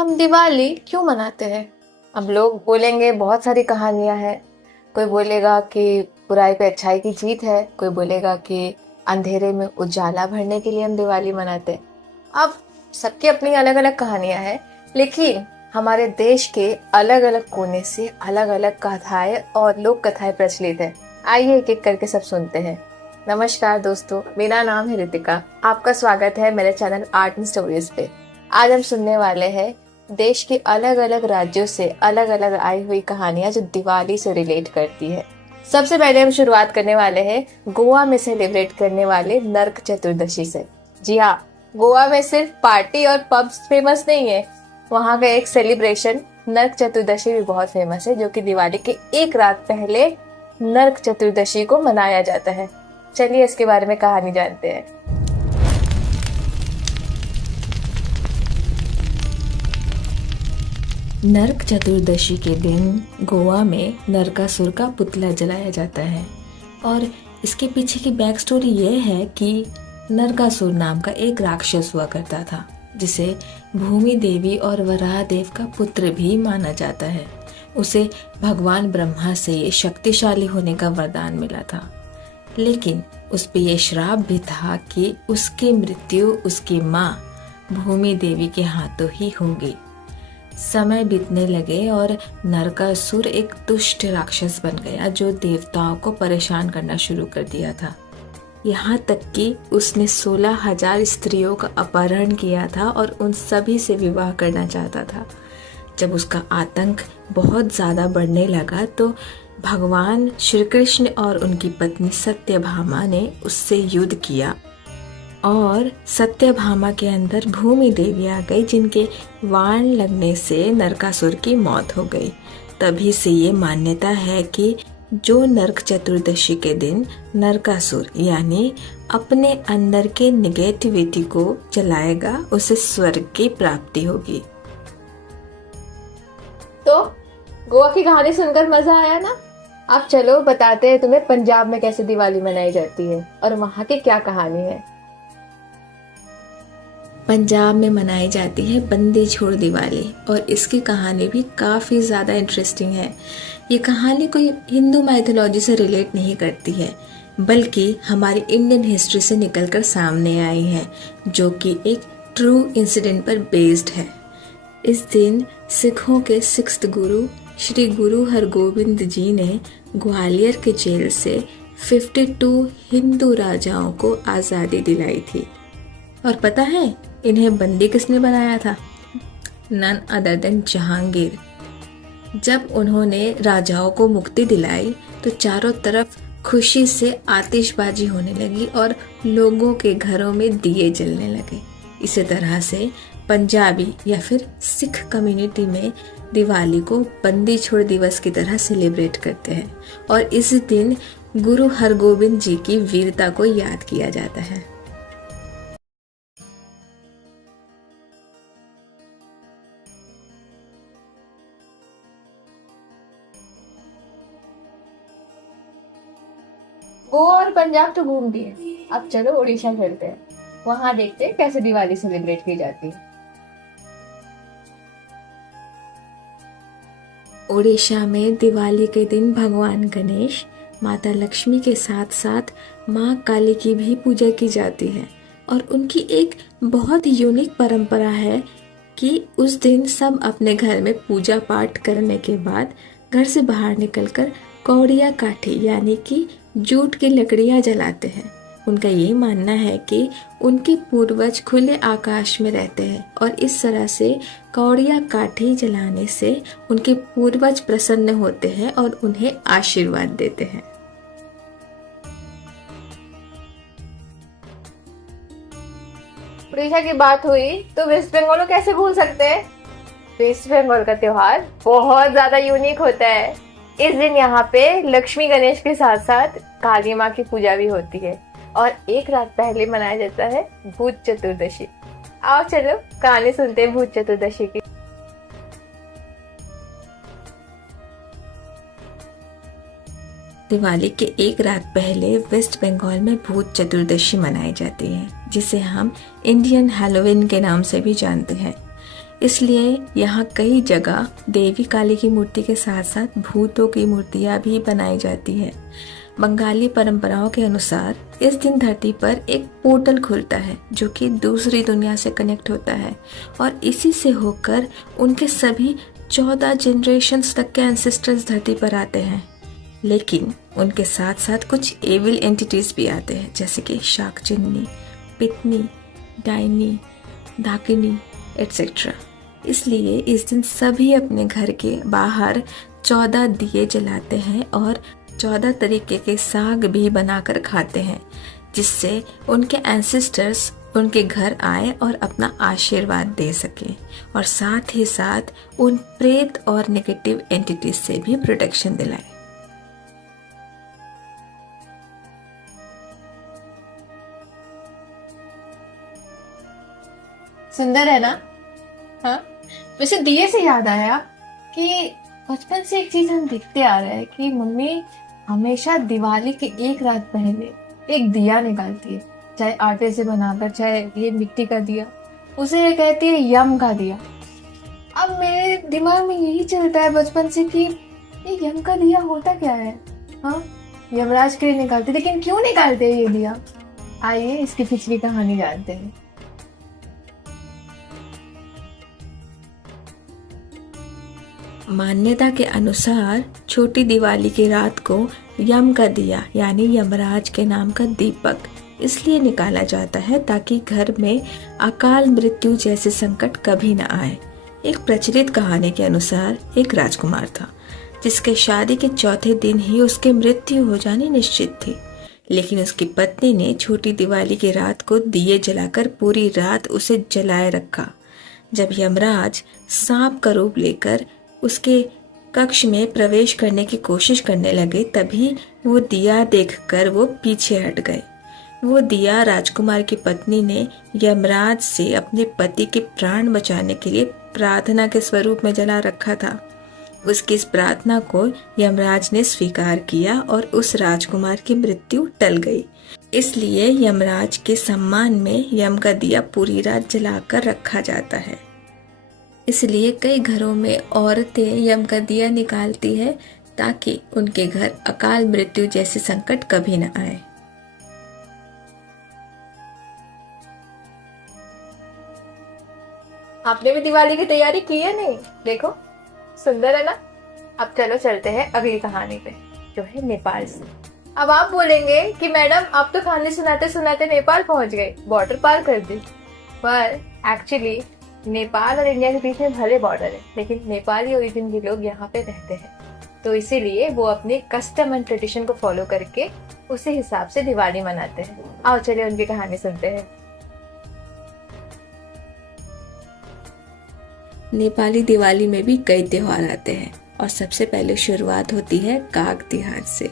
हम दिवाली क्यों मनाते हैं? अब लोग बोलेंगे बहुत सारी कहानियां हैं। कोई बोलेगा कि बुराई पे अच्छाई की जीत है, कोई बोलेगा कि अंधेरे में उजाला भरने के लिए हम दिवाली मनाते हैं। अब सबकी अपनी अलग अलग कहानियां हैं, लेकिन हमारे देश के अलग अलग कोने से अलग अलग कथाएं और लोक कथाएं प्रचलित है। आइए एक एक करके सब सुनते हैं। नमस्कार दोस्तों, मेरा नाम है रितिका। आपका स्वागत है मेरे चैनल आर्ट एंड स्टोरीज पे। आज हम सुनने वाले हैं देश के अलग अलग राज्यों से अलग अलग आई हुई कहानियां जो दिवाली से रिलेट करती है। सबसे पहले हम शुरुआत करने वाले हैं गोवा में सेलिब्रेट करने वाले नरक चतुर्दशी से। जी हाँ, गोवा में सिर्फ पार्टी और पब्स फेमस नहीं है, वहाँ का एक सेलिब्रेशन नरक चतुर्दशी भी बहुत फेमस है, जो कि दिवाली के एक रात पहले नरक चतुर्दशी को मनाया जाता है। चलिए इसके बारे में कहानी जानते हैं। नरक चतुर्दशी के दिन गोवा में नरकासुर का पुतला जलाया जाता है और इसके पीछे की बैक स्टोरी ये है कि नरकासुर नाम का एक राक्षस हुआ करता था, जिसे भूमि देवी और वराह देव का पुत्र भी माना जाता है। उसे भगवान ब्रह्मा से ये शक्तिशाली होने का वरदान मिला था, लेकिन उस पे ये श्राप भी था कि उसकी मृत्यु उसकी माँ भूमि देवी के हाथों ही होगी। समय बीतने लगे और नरकासुर एक दुष्ट राक्षस बन गया, जो देवताओं को परेशान करना शुरू कर दिया था। यहाँ तक कि उसने 16,000 स्त्रियों का अपहरण किया था और उन सभी से विवाह करना चाहता था। जब उसका आतंक बहुत ज़्यादा बढ़ने लगा तो भगवान श्री कृष्ण और उनकी पत्नी सत्यभामा ने उससे युद्ध किया और सत्यभामा के अंदर भूमि देवी आ गई, जिनके वाण लगने से नरकासुर की मौत हो गई। तभी से ये मान्यता है कि जो नरक चतुर्दशी के दिन नरकासुर यानी अपने अंदर के निगेटिविटी को जलाएगा, उसे स्वर्ग की प्राप्ति होगी। तो गोवा की कहानी सुनकर मजा आया ना? अब चलो बताते हैं तुम्हें पंजाब में कैसे दिवाली मनाई जाती है और वहाँ की क्या कहानी है। पंजाब में मनाई जाती है बंदी छोड़ दिवाली और इसकी कहानी भी काफ़ी ज़्यादा इंटरेस्टिंग है। ये कहानी कोई हिंदू माइथोलॉजी से रिलेट नहीं करती है, बल्कि हमारी इंडियन हिस्ट्री से निकलकर सामने आई है, जो कि एक ट्रू इंसिडेंट पर बेस्ड है। इस दिन सिखों के 6th गुरु श्री गुरु हरगोबिंद जी ने ग्वालियर के जेल से 52 हिंदू राजाओं को आज़ादी दिलाई थी। और पता है इन्हें बंदी किसने बनाया था? None other than Jahangir. जब उन्होंने राजाओं को मुक्ति दिलाई तो चारों तरफ खुशी से आतिशबाजी होने लगी और लोगों के घरों में दिए जलने लगे। इसी तरह से पंजाबी या फिर सिख कम्युनिटी में दिवाली को बंदी छोड़ दिवस की तरह सेलिब्रेट करते हैं और इस दिन गुरु हरगोबिंद जी की वीरता को याद किया जाता है। गोवा और पंजाब तो घूम दिए, अब चलो उड़ीसा चलते हैं। वहाँ देखते हैं कैसे दिवाली सेलिब्रेट की जाती है। ओडिशा में दिवाली के दिन भगवान गणेश, माता लक्ष्मी के साथ साथ माँ काली की भी पूजा की जाती है और उनकी एक बहुत यूनिक परंपरा है कि उस दिन सब अपने घर में पूजा पाठ करने के बाद घर से बाहर निकलकर कौड़िया काठी यानी कि जूट की लकड़ियाँ जलाते हैं। उनका ये मानना है कि उनके पूर्वज खुले आकाश में रहते हैं और इस तरह से कौड़िया काठी जलाने से उनके पूर्वज प्रसन्न होते हैं और उन्हें आशीर्वाद देते हैं। उड़ीसा की बात हुई तो वेस्ट बंगाल को कैसे भूल सकते हैं? वेस्ट बंगाल का त्योहार बहुत ज्यादा यूनिक होता है। इस दिन यहाँ पे लक्ष्मी गणेश के साथ साथ काली माँ की पूजा भी होती है और एक रात पहले मनाया जाता है भूत चतुर्दशी। आओ चलो कहानी सुनते हैं भूत चतुर्दशी की। दिवाली के एक रात पहले वेस्ट बंगाल में भूत चतुर्दशी मनाई जाती है, जिसे हम इंडियन हैलोवीन के नाम से भी जानते हैं। इसलिए यहाँ कई जगह देवी काली की मूर्ति के साथ साथ भूतों की मूर्तियाँ भी बनाई जाती है। बंगाली परंपराओं के अनुसार इस दिन धरती पर एक पोर्टल खुलता है जो कि दूसरी दुनिया से कनेक्ट होता है और इसी से होकर उनके सभी 14 जनरेशन्स तक के एंसेस्टर्स धरती पर आते हैं। लेकिन उनके साथ साथ कुछ एविल एंटिटीज भी आते हैं, जैसे कि शाकचुन्नी, पितनी, डाइनी, डाकिनी एटसेट्रा। इसलिए इस दिन सभी अपने घर के बाहर 14 दिए जलाते हैं और 14 तरीके के साग भी बनाकर खाते हैं, जिससे उनके एंसेस्टर्स उनके घर आए और अपना आशीर्वाद दे सके और साथ ही साथ उन प्रेत और नेगेटिव एंटिटीज से भी प्रोटेक्शन दिलाए। सुंदर है ना? हाँ, वैसे दिए से याद आया कि बचपन से एक चीज हम देखते आ रहे हैं कि मम्मी हमेशा दिवाली के एक रात पहले एक दिया निकालती है, चाहे आटे से बनाकर, चाहे ये मिट्टी का दिया, उसे कहती है यम का दिया। अब मेरे दिमाग में यही चलता है बचपन से कि ये यम का दिया होता क्या है? हाँ, यमराज के लिए निकालते, लेकिन क्यों निकालते हैं ये दिया? आइए इसकी पिछली कहानी जानते हैं। मान्यता के अनुसार छोटी दिवाली की रात को यम का दिया यानी यमराज के नाम का दीपक इसलिए निकाला जाता है ताकि घर में अकाल मृत्यु जैसे संकट कभी न आए। एक प्रचलित कहानी के अनुसार एक राजकुमार था जिसके शादी के चौथे दिन ही उसकी मृत्यु हो जानी निश्चित थी, लेकिन उसकी पत्नी ने छोटी दिवाली की रात को दिए जलाकर पूरी रात उसे जलाए रखा। जब यमराज सांप का रूप लेकर उसके कक्ष में प्रवेश करने की कोशिश करने लगे, तभी वो दिया देखकर वो पीछे हट गए। वो दिया राजकुमार की पत्नी ने यमराज से अपने पति के प्राण बचाने के लिए प्रार्थना के स्वरूप में जला रखा था। उसकी इस प्रार्थना को यमराज ने स्वीकार किया और उस राजकुमार की मृत्यु टल गई। इसलिए यमराज के सम्मान में यम का दिया पूरी रात जलाकर रखा जाता है। इसलिए कई घरों में औरतें यम का दिया निकालती है ताकि उनके घर अकाल मृत्यु जैसे संकट कभी न आए। आपने भी दिवाली की तैयारी की है? नहीं? देखो सुंदर है ना? अब चलो चलते हैं अगली कहानी पे, जो है नेपाल से। अब आप बोलेंगे कि मैडम आप तो कहानी सुनाते सुनाते नेपाल पहुंच गए, बॉर्डर पार कर दी। पर एक्चुअली नेपाल और इंडिया के बीच में भले बॉर्डर है, लेकिन नेपाली ओरिजिन के लोग यहाँ पे रहते हैं, तो इसीलिए वो अपने कस्टम एंड ट्रेडिशन को फॉलो करके उसी हिसाब से दिवाली मनाते हैं। आओ चलिए उनकी कहानी सुनते हैं। नेपाली दिवाली में भी कई त्योहार आते हैं और सबसे पहले शुरुआत होती है काग त्योहार से।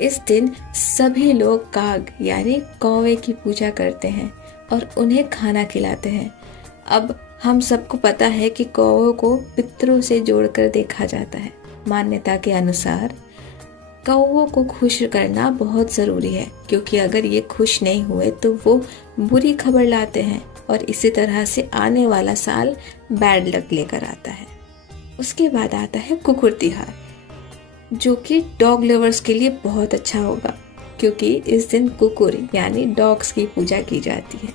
इस दिन सभी लोग काग यानी कौवे की पूजा करते हैं और उन्हें खाना खिलाते हैं। अब हम सबको पता है कि कौवों को पितरों से जोड़कर देखा जाता है। मान्यता के अनुसार कौवों को खुश करना बहुत ज़रूरी है, क्योंकि अगर ये खुश नहीं हुए तो वो बुरी खबर लाते हैं और इसी तरह से आने वाला साल बैड लक लेकर आता है। उसके बाद आता है कुकुर तिहार, जो कि डॉग लवर्स के लिए बहुत अच्छा होगा, क्योंकि इस दिन कुकुर यानी डॉग्स की पूजा की जाती है।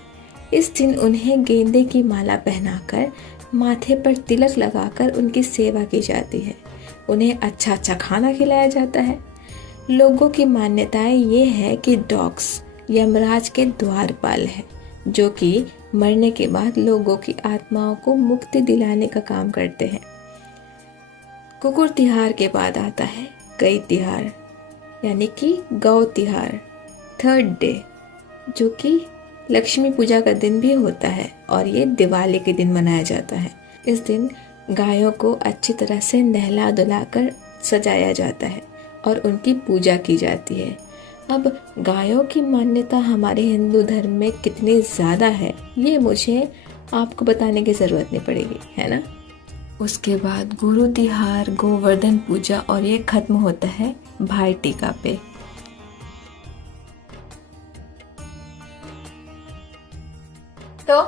इस दिन उन्हें गेंदे की माला पहनाकर माथे पर तिलक लगाकर उनकी सेवा की जाती है। उन्हें अच्छा अच्छा खाना खिलाया जाता है। लोगों की मान्यताएं ये है कि डॉग्स यमराज के द्वारपाल है, जो कि मरने के बाद लोगों की आत्माओं को मुक्ति दिलाने का काम करते हैं। कुकुर तिहार के बाद आता है गई तिहार यानी कि गौ तिहार, थर्ड डे, जो कि लक्ष्मी पूजा का दिन भी होता है और ये दिवाली के दिन मनाया जाता है। इस दिन गायों को अच्छी तरह से नहला धुलाकर सजाया जाता है और उनकी पूजा की जाती है। अब गायों की मान्यता हमारे हिंदू धर्म में कितनी ज़्यादा है ये मुझे आपको बताने की ज़रूरत नहीं पड़ेगी, है ना। उसके बाद गुरु तिहार, गोवर्धन पूजा और ये खत्म होता है भाई टीका पे। तो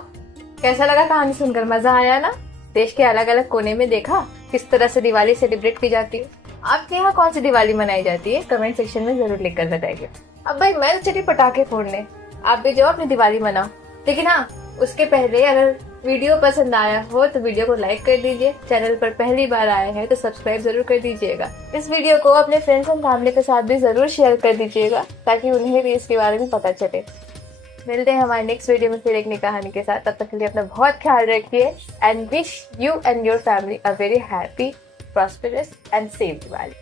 कैसा लगा कहानी सुनकर? मजा आया ना? देश के अलग अलग कोने में देखा किस तरह से दिवाली सेलिब्रेट की जाती है। आपके यहाँ कौन सी दिवाली मनाई जाती है कमेंट सेक्शन में जरूर लिख कर बताइए। अब भाई मैं तो चली पटाखे फोड़ने, आप भी जाओ अपनी दिवाली मनाओ। लेकिन हाँ, उसके पहले अगर वीडियो पसंद आया हो तो वीडियो को लाइक कर दीजिए। चैनल पर पहली बार आए हैं तो सब्सक्राइब जरूर कर दीजिएगा। इस वीडियो को अपने फ्रेंड्स एंड फैमिली के साथ भी जरूर शेयर कर दीजिएगा ताकि उन्हें भी इसके बारे में पता चले। मिलते हैं हमारे नेक्स्ट वीडियो में फिर एक नई कहानी के साथ। तब तक के लिए अपना बहुत ख्याल रखिए and wish you and your family a very happy, prosperous and safe Diwali.